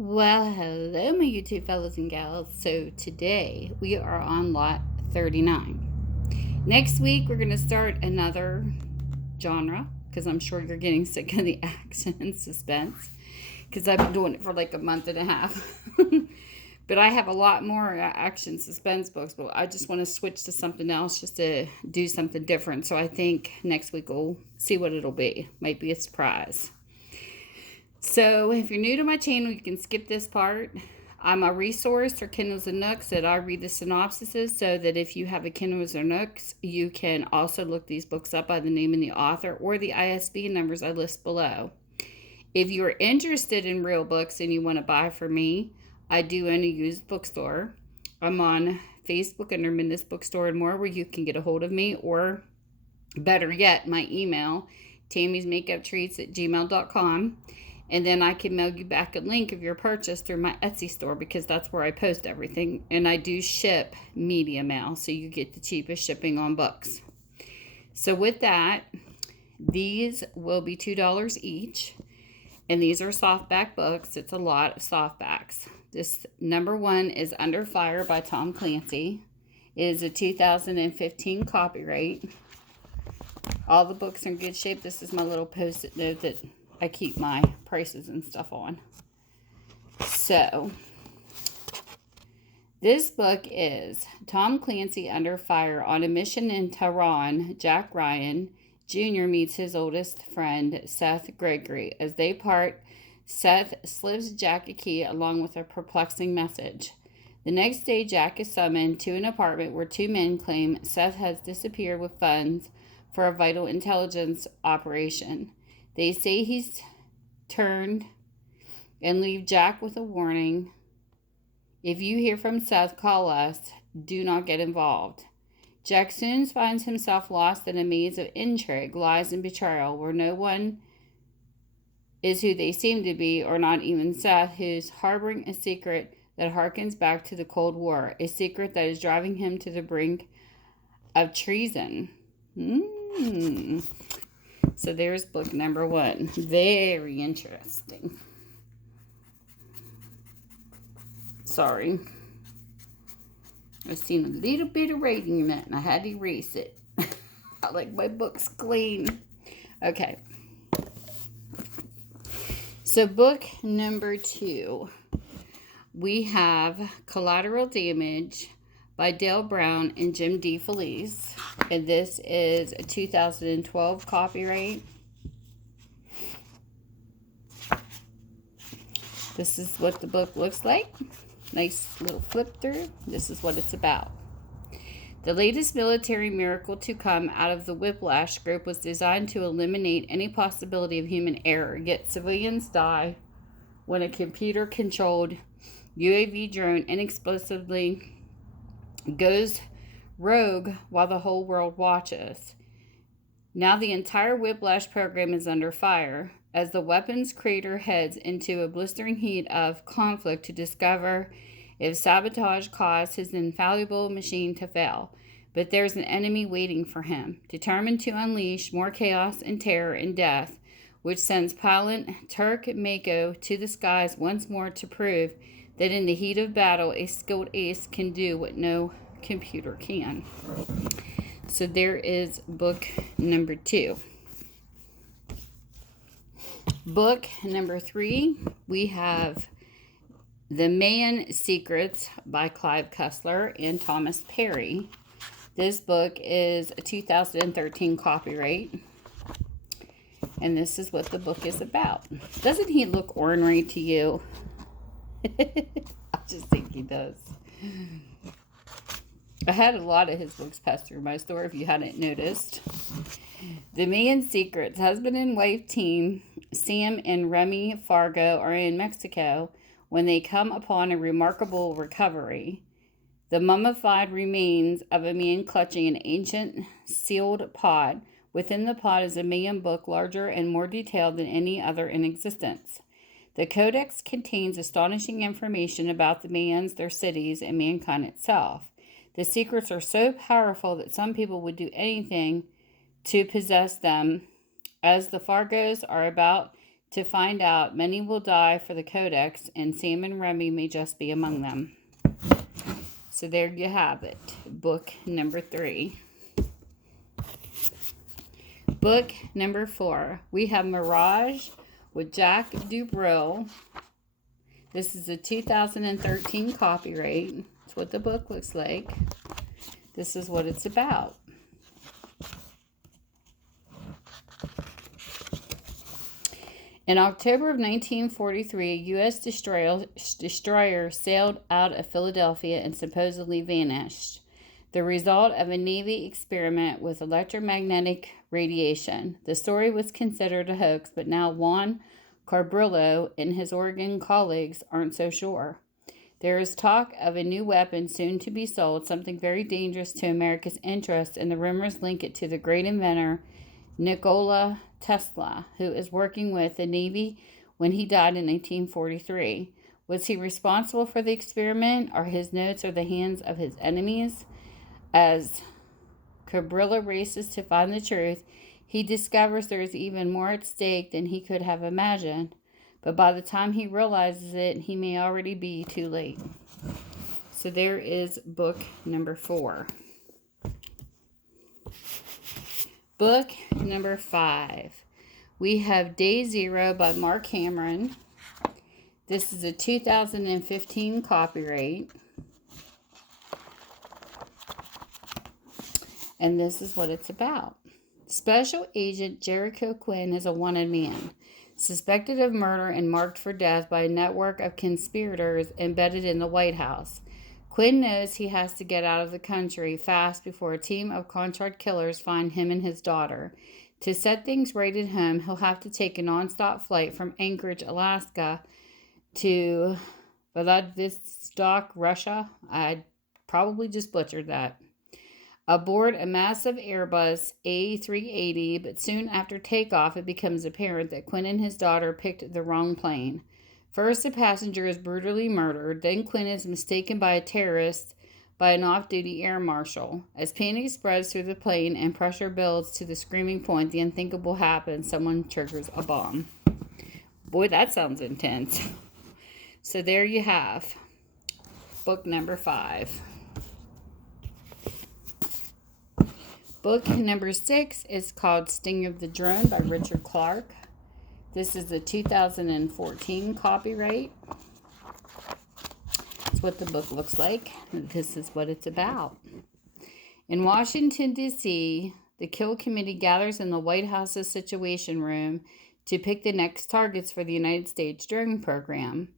Well, hello, my YouTube fellas and gals. So today we are on lot 39. Next week we're going to start another genre because I'm sure you're getting sick of the action and suspense because I've been doing it for like a month and a half. But I have a lot more action suspense books, but I just want to switch to something else just to do something different. So I think next week we'll see what it'll be. Might be a surprise. So if you're new to my channel, you can skip this part. I'm a resource for Kindles and Nooks that I read the synopsises so that if you have a Kindles or Nooks, you can also look these books up by the name and the author or the ISBN numbers I list below. If you're interested in real books and you want to buy from me, I do own a used bookstore. I'm on Facebook under Minda's Bookstore and More, where you can get a hold of me, or better yet, my email, tammysmakeuptreats@gmail.com. And then I can mail you back a link of your purchase through my Etsy store because that's where I post everything. And I do ship media mail, so you get the cheapest shipping on books. So with that, these will be $2 each. And these are softback books. It's a lot of softbacks. This number one is Under Fire by Tom Clancy. It is a 2015 copyright. All the books are in good shape. This is my little post-it note that I keep my prices and stuff on. So, this book is Tom Clancy Under Fire. On a mission in Tehran, Jack Ryan Jr. meets his oldest friend, Seth Gregory. As they part, Seth slips Jack a key along with a perplexing message. The next day, Jack is summoned to an apartment where two men claim Seth has disappeared with funds for a vital intelligence operation. They say he's turned and leave Jack with a warning. If you hear from Seth, call us. Do not get involved. Jack soon finds himself lost in a maze of intrigue, lies, and betrayal, where no one is who they seem to be, or not even Seth, who's harboring a secret that harkens back to the Cold War, a secret that is driving him to the brink of treason. So there's book number one. Very interesting. Sorry. I've seen a little bit of writing in it and I had to erase it. I like my books clean. Okay. So book number two. We have Collateral Damage by Dale Brown and Jim D. Felice. And this is a 2012 copyright. This is what the book looks like. Nice little flip through. This is what it's about. The latest military miracle to come out of the Whiplash Group was designed to eliminate any possibility of human error, yet civilians die when a computer-controlled UAV drone inexplicably goes rogue while the whole world watches. Now the entire Whiplash program is under fire as the weapons creator heads into a blistering heat of conflict to discover if sabotage caused his infallible machine to fail. But there's an enemy waiting for him, determined to unleash more chaos and terror and death, which sends pilot Dirk Mako to the skies once more to prove that in the heat of battle, a skilled ace can do what no computer can. So there is book number two. Book number three, we have The Mayan Secrets by Clive Cussler and Thomas Perry. This book is a 2013 copyright. And this is what the book is about. Doesn't he look ornery to you? I just think he does. I had a lot of his books pass through my store if you hadn't noticed. The Mayan Secrets. Husband and wife team Sam and Remy Fargo are in Mexico when they come upon a remarkable recovery. The mummified remains of a man clutching an ancient sealed pod. Within the pod is a Mayan book larger and more detailed than any other in existence. The codex contains astonishing information about the Mayans, their cities, and mankind itself. The secrets are so powerful that some people would do anything to possess them. As the Fargos are about to find out. Many will die for the Codex, and Sam and Remy may just be among them. So there you have it. Book number 3. Book number 4. We have Mirage with Jack DuBrul. This is a 2013 copyright. That's what the book looks like. This is what it's about. In October of 1943, a U.S. destroyer sailed out of Philadelphia and supposedly vanished. The result of a Navy experiment with electromagnetic radiation. The story was considered a hoax, but now Juan Carbrillo and his Oregon colleagues aren't so sure. There is talk of a new weapon soon to be sold, something very dangerous to America's interests, and the rumors link it to the great inventor Nikola Tesla, who is working with the Navy when he died in 1943. Was he responsible for the experiment? Are his notes in the hands of his enemies? As Cabrillo races to find the truth, he discovers there is even more at stake than he could have imagined. But by the time he realizes it, he may already be too late. So there is book number 4. Book number 5. We have Day Zero by Marc Cameron. This is a 2015 copyright. And this is what it's about. Special Agent Jericho Quinn is a wanted man, suspected of murder and marked for death by a network of conspirators embedded in the White House. Quinn knows he has to get out of the country fast before a team of contract killers find him and his daughter. To set things right at home, he'll have to take a nonstop flight from Anchorage, Alaska to Vladivostok, Russia. I probably just butchered that. Aboard a massive Airbus A380, but soon after takeoff, it becomes apparent that Quinn and his daughter picked the wrong plane. First, the passenger is brutally murdered. Then Quinn is mistaken by a terrorist by an off-duty air marshal. As panic spreads through the plane and pressure builds to the screaming point, the unthinkable happens. Someone triggers a bomb. Boy, that sounds intense. So there you have book number 5. Book number 6 is called Sting of the Drone by Richard Clarke. This is a 2014 copyright. That's what the book looks like. This is what it's about. In Washington, D.C., the Kill Committee gathers in the White House's Situation Room to pick the next targets for the United States drone program.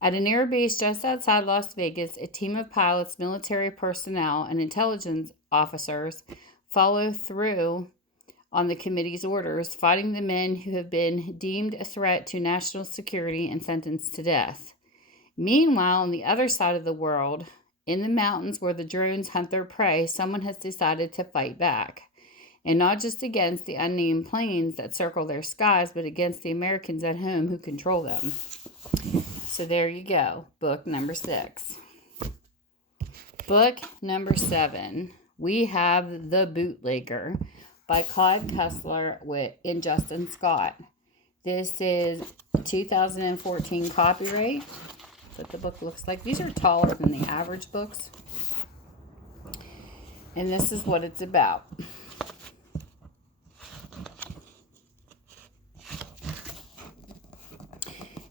At an air base just outside Las Vegas, a team of pilots, military personnel, and intelligence officers follow through on the committee's orders, fighting the men who have been deemed a threat to national security and sentenced to death. Meanwhile, on the other side of the world, in the mountains where the drones hunt their prey, someone has decided to fight back. And not just against the unnamed planes that circle their skies, but against the Americans at home who control them. So there you go, book number 6. Book number 7. We have The Bootlegger by Clive, Cussler and Justin Scott. This is 2014 copyright. That's what the book looks like. These are taller than the average books. And this is what it's about.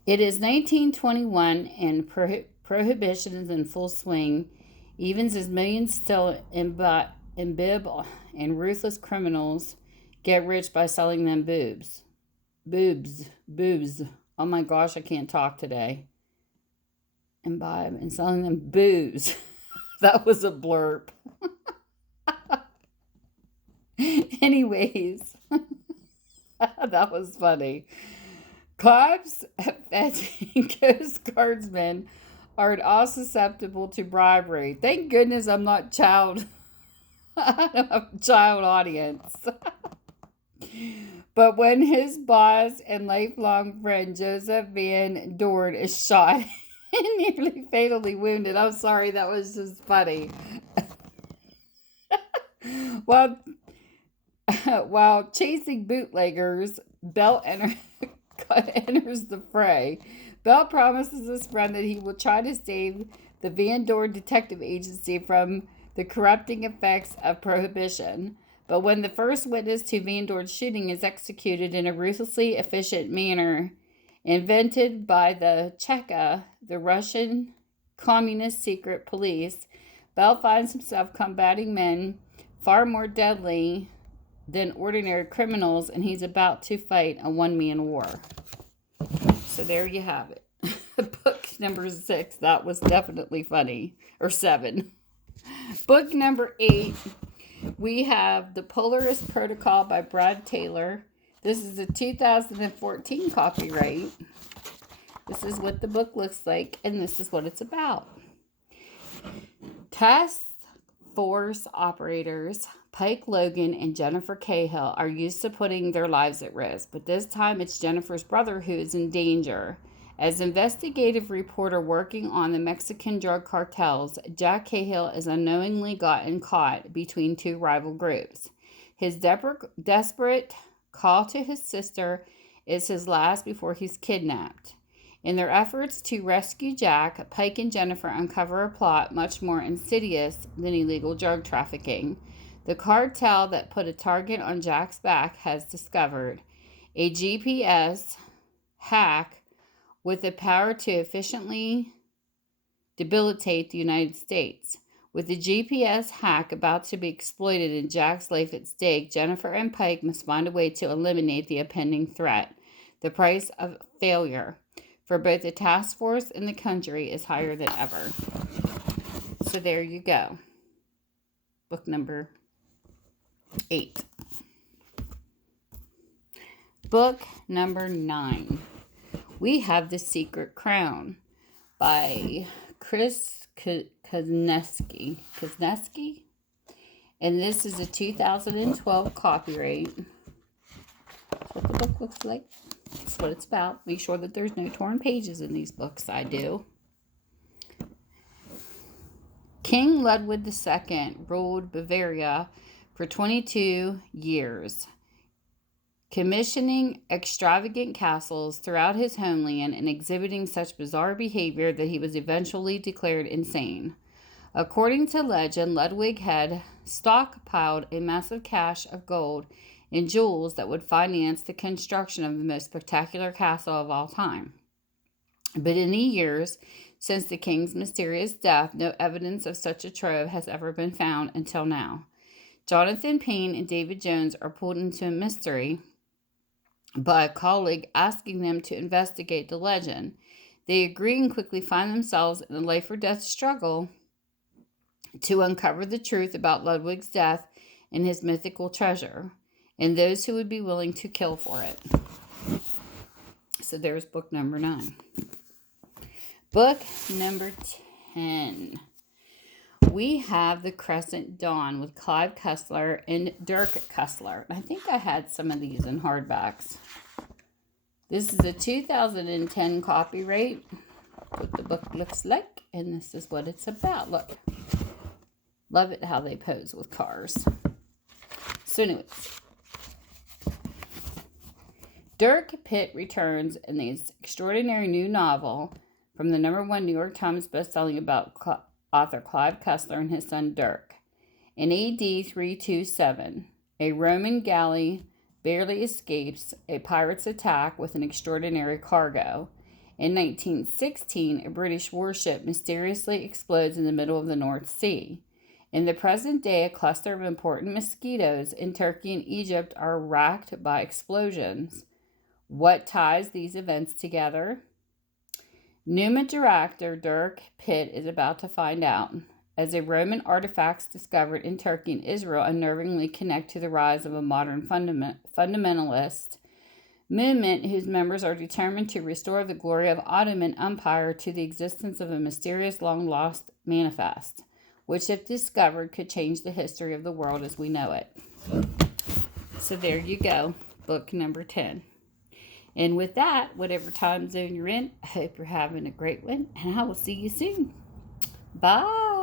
It is 1921 and prohibition is in full swing. Even as millions still imbibe and ruthless criminals get rich by selling them boobs. Boobs. Oh my gosh, I can't talk today. Imbibe and selling them booze. That was a blurb. Anyways, that was funny. Clive's Coast Guardsmen are all susceptible to bribery. Thank goodness I'm not child. I don't have a child audience. But when his boss and lifelong friend Joseph Van Doorn is shot and nearly fatally wounded, I'm sorry, that was just funny. While chasing bootleggers, Belt enters the fray. Bell promises his friend that he will try to save the Van Dorn Detective Agency from the corrupting effects of prohibition. But when the first witness to Van Dorn's shooting is executed in a ruthlessly efficient manner invented by the Cheka, the Russian communist secret police, Bell finds himself combating men far more deadly than ordinary criminals, and he's about to fight a one-man war. So there you have it. Book number 6. That was definitely funny. Or 7. Book number 8. We have The Polaris Protocol by Brad Taylor. This is a 2014 copyright. This is what the book looks like, and this is what it's about. Task Force operators Pike Logan and Jennifer Cahill are used to putting their lives at risk, but this time it's Jennifer's brother who is in danger. As investigative reporter working on the Mexican drug cartels, Jack Cahill is unknowingly gotten caught between two rival groups. His desperate call to his sister is his last before he's kidnapped. In their efforts to rescue Jack, Pike and Jennifer uncover a plot much more insidious than illegal drug trafficking. The cartel that put a target on Jack's back has discovered a GPS hack with the power to efficiently debilitate the United States. With the GPS hack about to be exploited and Jack's life at stake, Jennifer and Pike must find a way to eliminate the impending threat. The price of failure for both the task force and the country is higher than ever. So there you go. Book number 8. Book number 9. We have The Secret Crown by Kuzneski. And this is a 2012 copyright. That's what the book looks like. That's what it's about. Make sure that there's no torn pages in these books. I do. King Ludwig II ruled Bavaria for 22 years, commissioning extravagant castles throughout his homeland and exhibiting such bizarre behavior that he was eventually declared insane. According to legend, Ludwig had stockpiled a massive cache of gold and jewels that would finance the construction of the most spectacular castle of all time. But in the years since the king's mysterious death, no evidence of such a trove has ever been found until now. Jonathan Payne and David Jones are pulled into a mystery by a colleague asking them to investigate the legend. They agree and quickly find themselves in a life or death struggle to uncover the truth about Ludwig's death and his mythical treasure, and those who would be willing to kill for it. So there's book number 9. Book number 10. We have The Crescent Dawn with Clive Cussler and Dirk Cussler. I think I had some of these in hardbacks. This is a 2010 copyright. What the book looks like, and this is what it's about. Look. Love it how they pose with cars. So anyways. Dirk Pitt returns in this extraordinary new novel from the #1 New York Times bestselling about author Clive Cussler and his son Dirk. In AD 327, a Roman galley barely escapes a pirate's attack with an extraordinary cargo. In 1916, a British warship mysteriously explodes in the middle of the North Sea. In the present day, a cluster of important mosquitoes in Turkey and Egypt are racked by explosions. What ties these events together? Newman director Dirk Pitt is about to find out, as a Roman artifacts discovered in Turkey and Israel unnervingly connect to the rise of a modern fundamentalist movement whose members are determined to restore the glory of Ottoman Empire to the existence of a mysterious long-lost manifest, which, if discovered, could change the history of the world as we know it. So there you go, book number 10. And with that, whatever time zone you're in, I hope you're having a great one, and I will see you soon. Bye.